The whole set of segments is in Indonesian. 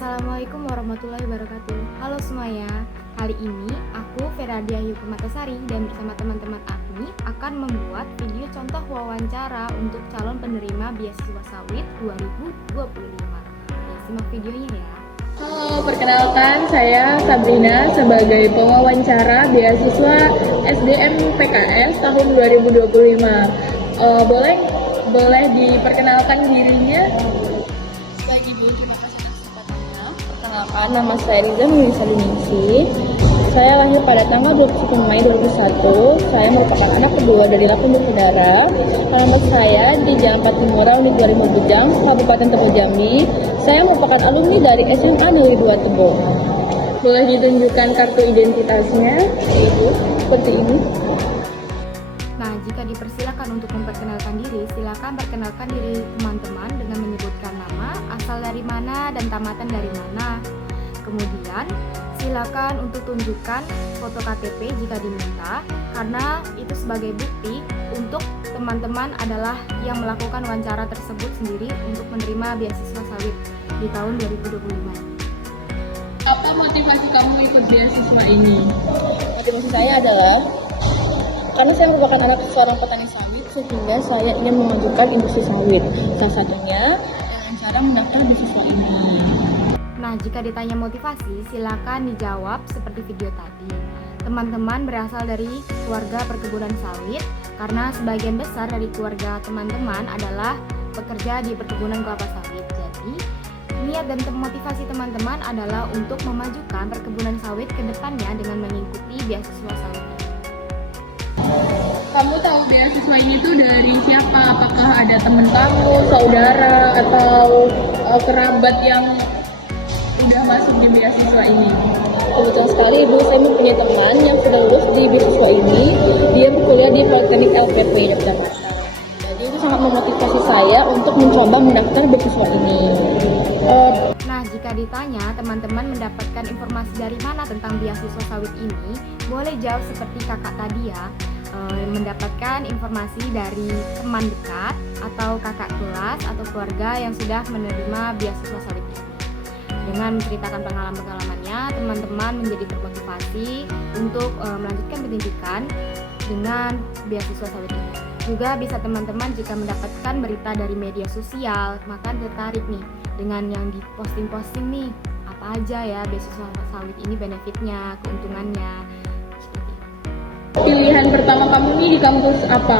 Assalamualaikum warahmatullahi wabarakatuh. Halo semuanya, kali ini aku Feradia Yukumatasari dan bersama teman-teman APMI akan membuat video contoh wawancara untuk calon penerima beasiswa sawit 2025. Simak videonya ya. Halo, perkenalkan saya Sabrina sebagai pewawancara beasiswa SDM PKS tahun 2025. Boleh diperkenalkan dirinya? Baik Ibu, terima kasih atas kesempatannya. Perkenalkan, nama saya Riza Melisa Diningsi. Saya lahir pada tanggal 21 Mei 2001. Saya merupakan anak kedua dari 8 bersaudara. Alamat saya di Jalan Patimura, Unit 2000 Bujang, Kabupaten Tebo Jambi. Saya merupakan alumni dari SMA Negeri 2 Tebo. Boleh ditunjukkan kartu identitasnya? Ibu, seperti ini. Nah, jika dipersilakan untuk memperkenalkan diri, silakan perkenalkan diri teman-teman dengan menyebutkan nama, asal dari mana, dan tamatan dari mana. Kemudian, silakan untuk tunjukkan foto KTP jika diminta, karena itu sebagai bukti untuk teman-teman adalah yang melakukan wawancara tersebut sendiri untuk menerima beasiswa sawit di tahun 2025. Apa motivasi kamu ikut beasiswa ini? Motivasi saya adalah karena saya merupakan anak seorang petani sawit, sehingga saya ingin memajukan industri sawit. Salah satunya dengan cara mendaftar beasiswa ini. Nah, jika ditanya motivasi, silakan dijawab seperti video tadi. Teman-teman berasal dari keluarga perkebunan sawit, karena sebagian besar dari keluarga teman-teman adalah bekerja di perkebunan kelapa sawit. Jadi, niat dan motivasi teman-teman adalah untuk memajukan perkebunan sawit ke depannya dengan mengikuti beasiswa sawit ini. Kamu tahu beasiswa ini tuh dari siapa? Apakah ada teman kamu, saudara, atau kerabat yang udah masuk di beasiswa ini? Kebetulan sekali Ibu, saya mempunyai teman yang sudah lulus di beasiswa ini. Dia berkuliah di Politeknik LPP Yogyakarta. Jadi itu sangat memotivasi saya untuk mencoba mendaftar beasiswa ini. Nah, jika ditanya teman-teman mendapatkan informasi dari mana tentang beasiswa sawit ini, boleh jawab seperti kakak tadi ya, mendapatkan informasi dari teman dekat atau kakak kelas atau keluarga yang sudah menerima beasiswa sawit ini. Dengan menceritakan pengalaman-pengalamannya, teman-teman menjadi termotivasi untuk melanjutkan pendidikan dengan beasiswa sawit ini. Juga bisa teman-teman jika mendapatkan berita dari media sosial, maka tertarik nih dengan yang diposting-posting nih, apa aja ya beasiswa sawit ini benefitnya, keuntungannya. Seperti itu. Pilihan pertama kamu nih di kampus apa?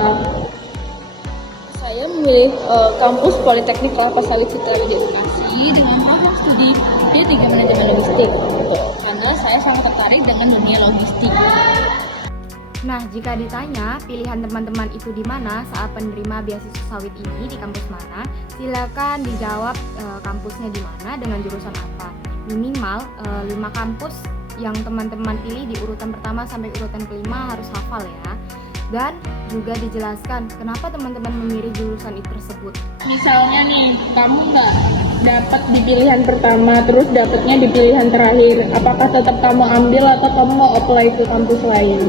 Saya memilih kampus Politeknik Kelapa Sawit Citra Edukasi dengan program studi D3 Manajemen Logistik. Karena saya sangat tertarik dengan dunia logistik. Nah, jika ditanya pilihan teman-teman itu di mana saat penerima beasiswa sawit ini, di kampus mana, silakan dijawab kampusnya di mana dengan jurusan apa. Minimal 5 kampus yang teman-teman pilih di urutan pertama sampai urutan kelima harus hafal ya. Dan juga dijelaskan kenapa teman-teman memilih jurusan itu tersebut. Misalnya nih, kamu nggak dapat di pilihan pertama, terus dapatnya di pilihan terakhir. Apakah tetap kamu ambil atau kamu mau apply ke kampus lain?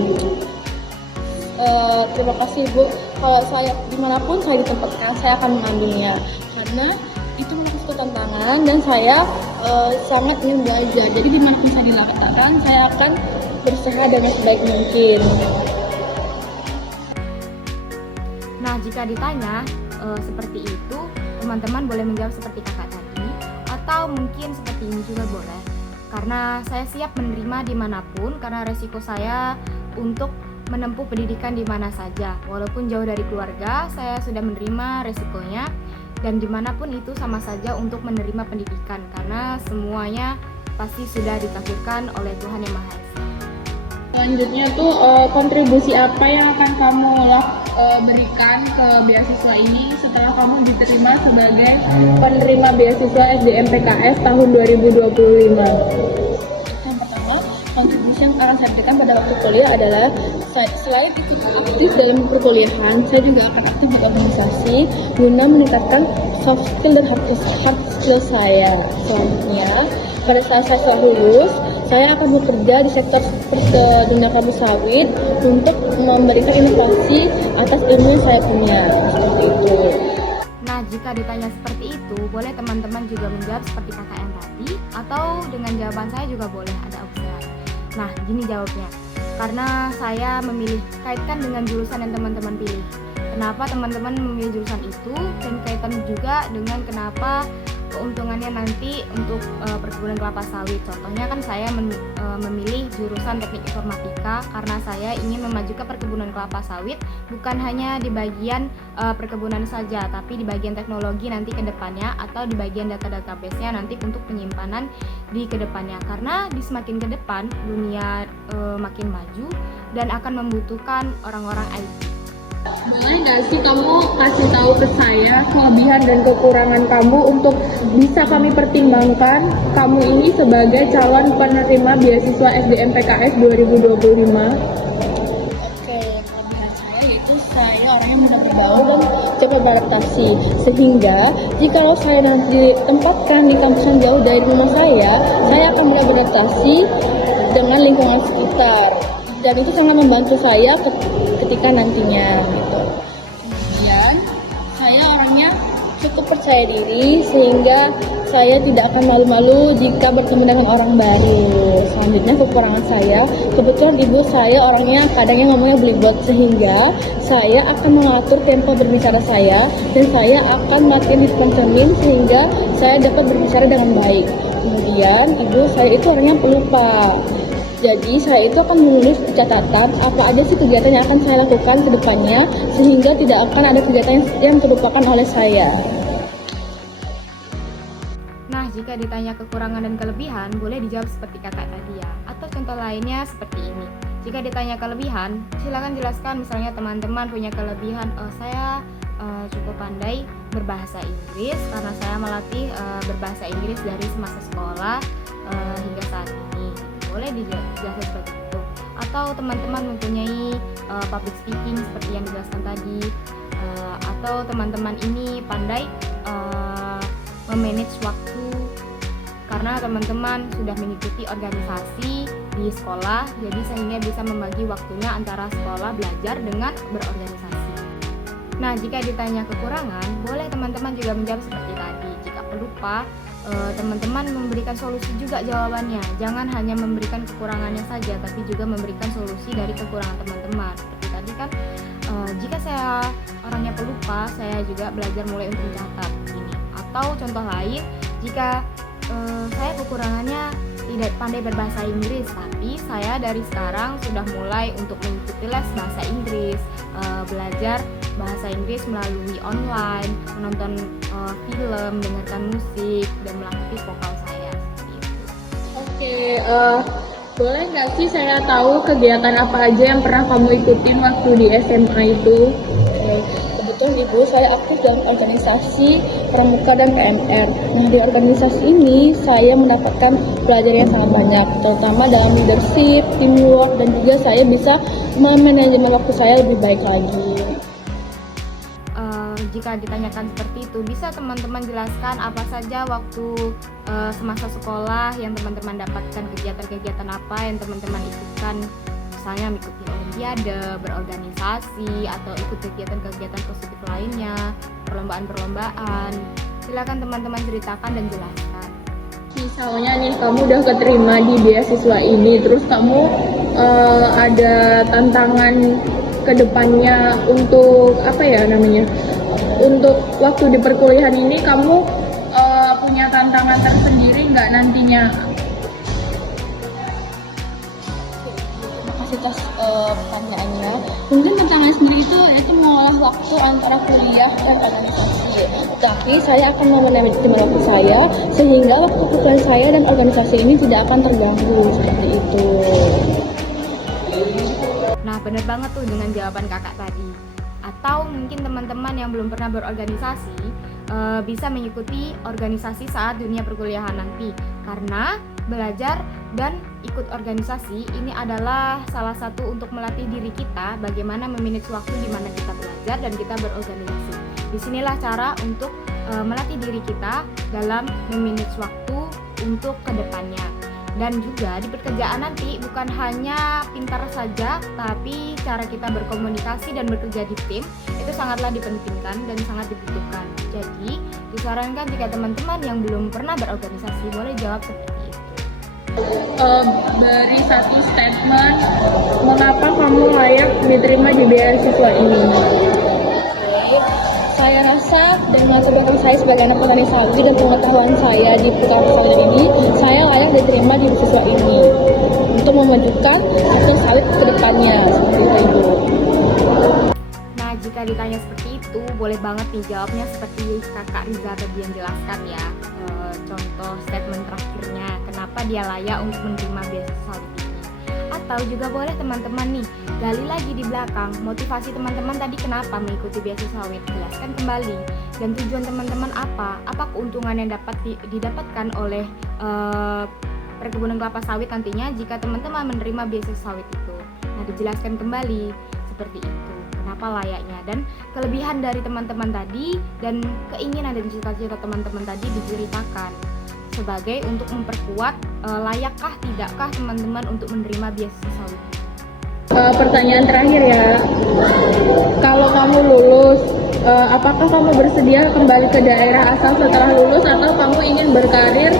Terima kasih Bu. Kalau saya dimanapun saya ditempatkan, saya akan mengambilnya karena itu merupakan tantangan dan saya sangat ingin belajar. Jadi dimanapun saya diletakkan, saya akan berusaha dengan sebaik mungkin. Nah, jika ditanya seperti itu, teman-teman boleh menjawab seperti kakak tadi, atau mungkin seperti ini juga boleh. Karena saya siap menerima dimanapun, karena resiko saya untuk menempuh pendidikan di mana saja. Walaupun jauh dari keluarga, saya sudah menerima resikonya, dan dimanapun itu sama saja untuk menerima pendidikan, karena semuanya pasti sudah ditakdirkan oleh Tuhan Yang Maha Esa. Selanjutnya tuh kontribusi apa yang akan kamu berikan ke beasiswa ini setelah kamu diterima sebagai penerima beasiswa SDM PKS tahun 2025? Yang pertama, kontribusi yang akan saya berikan pada waktu kuliah adalah selain aktif dalam perkuliahan, saya juga akan aktif di organisasi guna meningkatkan soft skill dan hard skill saya. Selanjutnya, pada saat saya setelah lulus, saya akan bekerja di sektor dunia kelapa sawit untuk memberikan inovasi atas ilmu yang saya punya. Seperti itu. Nah, jika ditanya seperti itu, boleh teman-teman juga menjawab seperti kakak yang tadi, Atau dengan jawaban saya juga boleh, ada opsi lain. Nah, gini jawabnya. Karena saya memilih, kaitkan dengan jurusan yang teman-teman pilih. Kenapa teman-teman memilih jurusan itu, dan kaitan juga dengan kenapa keuntungannya nanti untuk perkebunan kelapa sawit. Contohnya kan saya memilih jurusan teknik informatika karena saya ingin memajukan perkebunan kelapa sawit bukan hanya di bagian perkebunan saja, tapi di bagian teknologi nanti ke depannya, atau di bagian data database-nya nanti untuk penyimpanan di kedepannya. Karena di semakin ke depan dunia makin maju dan akan membutuhkan orang-orang IT. Boleh nggak sih kamu kasih tahu ke saya kelebihan dan kekurangan kamu untuk bisa kami pertimbangkan kamu ini sebagai calon penerima beasiswa SDM-PKS 2025? Oke, kelebihan saya yaitu saya orang yang mudah bergaul dan cepat beradaptasi. Sehingga jikalau saya nanti ditempatkan di kampus yang jauh dari rumah saya akan mudah beradaptasi dengan lingkungan sekitar. Dan itu sangat membantu saya ketika nantinya gitu. Kemudian saya orangnya cukup percaya diri sehingga saya tidak akan malu-malu jika bertemu dengan orang baru. Selanjutnya kekurangan saya, kebetulan ibu saya orangnya kadangnya ngomongnya belibet, sehingga saya akan mengatur tempo berbicara saya dan saya akan latihan di depan cermin sehingga saya dapat berbicara dengan baik. Kemudian ibu saya itu orangnya pelupa. Jadi saya itu akan menulis di catatan apa aja sih kegiatan yang akan saya lakukan ke depannya sehingga tidak akan ada kegiatan yang terlupakan oleh saya. Nah, jika ditanya kekurangan dan kelebihan, boleh dijawab seperti kakak tadi ya. Atau contoh lainnya seperti ini. Jika ditanya kelebihan, silakan jelaskan misalnya teman-teman punya kelebihan, saya cukup pandai berbahasa Inggris karena saya melatih berbahasa Inggris dari semasa sekolah hingga saat ini. Boleh dijelaskan seperti itu. Atau teman-teman mempunyai public speaking seperti yang dijelaskan tadi, atau teman-teman ini pandai memanage waktu karena teman-teman sudah mengikuti organisasi di sekolah, jadi sehingga bisa membagi waktunya antara sekolah belajar dengan berorganisasi. Nah, jika ditanya kekurangan, boleh teman-teman juga menjawab seperti tadi. Jika pelupa, teman-teman memberikan solusi juga jawabannya. Jangan hanya memberikan kekurangannya saja, tapi juga memberikan solusi dari kekurangan teman-teman. Seperti tadi kan, jika saya orangnya pelupa, saya juga belajar mulai untuk mencatat ini. Atau contoh lain, jika saya kekurangannya tidak pandai berbahasa Inggris, tapi saya dari sekarang sudah mulai untuk mengikuti les bahasa Inggris, belajar bahasa Inggris melalui online, menonton film, mendengarkan musik, dan melatih vokal saya seperti itu. Oke, boleh nggak sih saya tahu kegiatan apa aja yang pernah kamu ikutin waktu di SMA itu? Kebetulan ibu saya aktif dalam organisasi Pramuka dan KMR. Nah, di organisasi ini saya mendapatkan pelajaran yang sangat banyak, terutama dalam leadership, teamwork, dan juga saya bisa memanajemen waktu saya lebih baik lagi. Jika ditanyakan seperti itu, bisa teman-teman jelaskan apa saja waktu semasa sekolah yang teman-teman dapatkan, kegiatan-kegiatan apa yang teman-teman ikutkan, misalnya mengikuti olimpiade, berorganisasi, atau ikut kegiatan-kegiatan positif lainnya, perlombaan-perlombaan. Silakan teman-teman ceritakan dan jelaskan. Misalnya nih kamu udah keterima di beasiswa ini, terus kamu ada tantangan kedepannya untuk apa ya namanya? Untuk waktu di perkuliahan ini kamu punya tantangan tersendiri nggak nantinya? Terima kasih atas pertanyaannya. Mungkin tantangan sendiri itu mengolah waktu antara kuliah dan organisasi. Tapi saya akan memanajemen waktu saya sehingga waktu kuliah saya dan organisasi ini tidak akan terganggu seperti itu. Nah, benar banget tuh dengan jawaban kakak tadi. Atau mungkin teman-teman yang belum pernah berorganisasi bisa mengikuti organisasi saat dunia perkuliahan nanti, karena belajar dan ikut organisasi ini adalah salah satu untuk melatih diri kita bagaimana memanage waktu di mana kita belajar dan kita berorganisasi. Disinilah cara untuk melatih diri kita dalam memanage waktu untuk kedepannya. Dan juga di pekerjaan nanti bukan hanya pintar saja, tapi cara kita berkomunikasi dan bekerja di tim itu sangatlah dipentingkan dan sangat dibutuhkan. Jadi disarankan jika teman-teman yang belum pernah berorganisasi boleh jawab seperti itu. Beri satu statement mengapa kamu layak diterima di beasiswa ini. Saya rasa dengan latar belakang saya sebagai anak petani sawit dan pengetahuan saya di pertanian sawit ini, saya layak diterima di beasiswa ini untuk memajukan sektor sawit ke depannya seperti itu. Nah, jika ditanya seperti itu, boleh banget nih jawabnya seperti kakak Riza tadi yang jelaskan ya. Contoh statement terakhirnya, kenapa dia layak untuk menerima beasiswa sawit ini. Atau juga boleh teman-teman nih, gali lagi di belakang, motivasi teman-teman tadi kenapa mengikuti beasiswa sawit, jelaskan kembali. Dan tujuan teman-teman apa keuntungan yang dapat didapatkan oleh perkebunan kelapa sawit nantinya jika teman-teman menerima beasiswa sawit itu. Nah, dijelaskan kembali seperti itu, kenapa layaknya, dan kelebihan dari teman-teman tadi dan keinginan dan cita-cita teman-teman tadi diceritakan sebagai untuk memperkuat layakkah tidakkah teman-teman untuk menerima beasiswa sawit. Pertanyaan terakhir ya, kalau kamu lulus, apakah kamu bersedia kembali ke daerah asal setelah lulus atau kamu ingin berkarir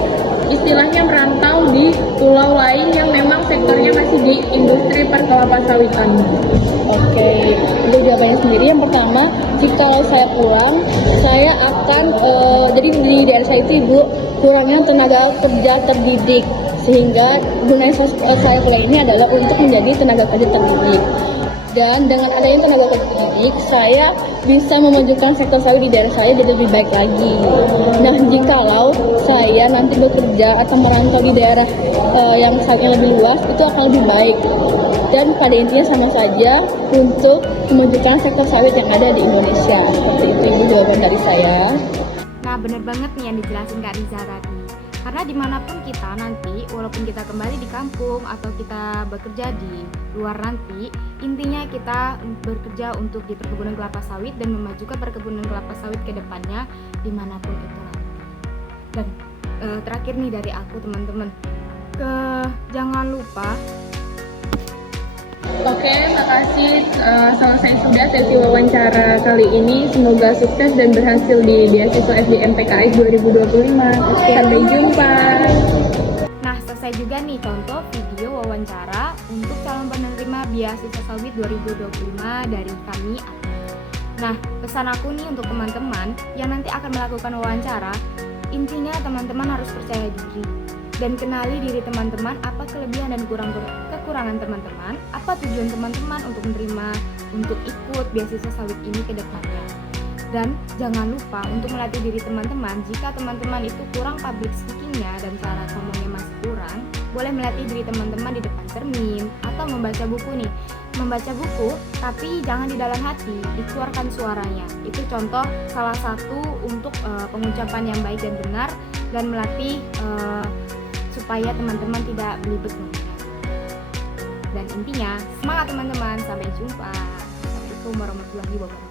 istilahnya merantau di pulau lain yang memang sektornya masih di industri perkelapa sawitan? Oke, untuk jawabannya sendiri, yang pertama, jika saya pulang, saya akan jadi di daerah saya itu Ibu kurangnya tenaga kerja terdidik, sehingga gunanya saya kuliah ini adalah untuk menjadi tenaga kerja terdidik. Dan dengan adanya tenaga kerja terdidik, saya bisa memajukan sektor sawit di daerah saya jadi lebih baik lagi. Nah, jikalau saya nanti bekerja atau merantau di daerah yang sawitnya lebih luas, itu akan lebih baik. Dan pada intinya sama saja untuk memajukan sektor sawit yang ada di Indonesia. Seperti itu Ibu jawaban dari saya. Nah, bener banget nih yang dijelasin Kak Riza tadi. Karena dimanapun kita nanti, walaupun kita kembali di kampung atau kita bekerja di luar nanti, intinya kita bekerja untuk di perkebunan kelapa sawit dan memajukan perkebunan kelapa sawit ke depannya dimanapun itu nanti. Dan terakhir nih dari aku teman-teman, jangan lupa. Oke, makasih. Selesai sudah sesi wawancara kali ini. Semoga sukses dan berhasil di beasiswa SDM PKS 2025. Sampai jumpa. Nah, selesai juga nih contoh video wawancara untuk calon penerima beasiswa sawit 2025 dari kami. Nah, pesan aku nih untuk teman-teman yang nanti akan melakukan wawancara, intinya teman-teman harus percaya diri dan kenali diri teman-teman, apa kelebihan dan kekurangan teman-teman, apa tujuan teman-teman untuk ikut beasiswa sawit ini ke depannya. Dan jangan lupa untuk melatih diri teman-teman, jika teman-teman itu kurang public speakingnya dan cara ngomongnya masih kurang, boleh melatih diri teman-teman di depan cermin atau membaca buku nih. Membaca buku, tapi jangan di dalam hati, dikeluarkan suaranya. Itu contoh salah satu untuk pengucapan yang baik dan benar, dan melatih supaya teman-teman tidak belibet ngomongnya. Dan intinya, semangat teman-teman, sampai jumpa. Assalamualaikum warahmatullahi wabarakatuh.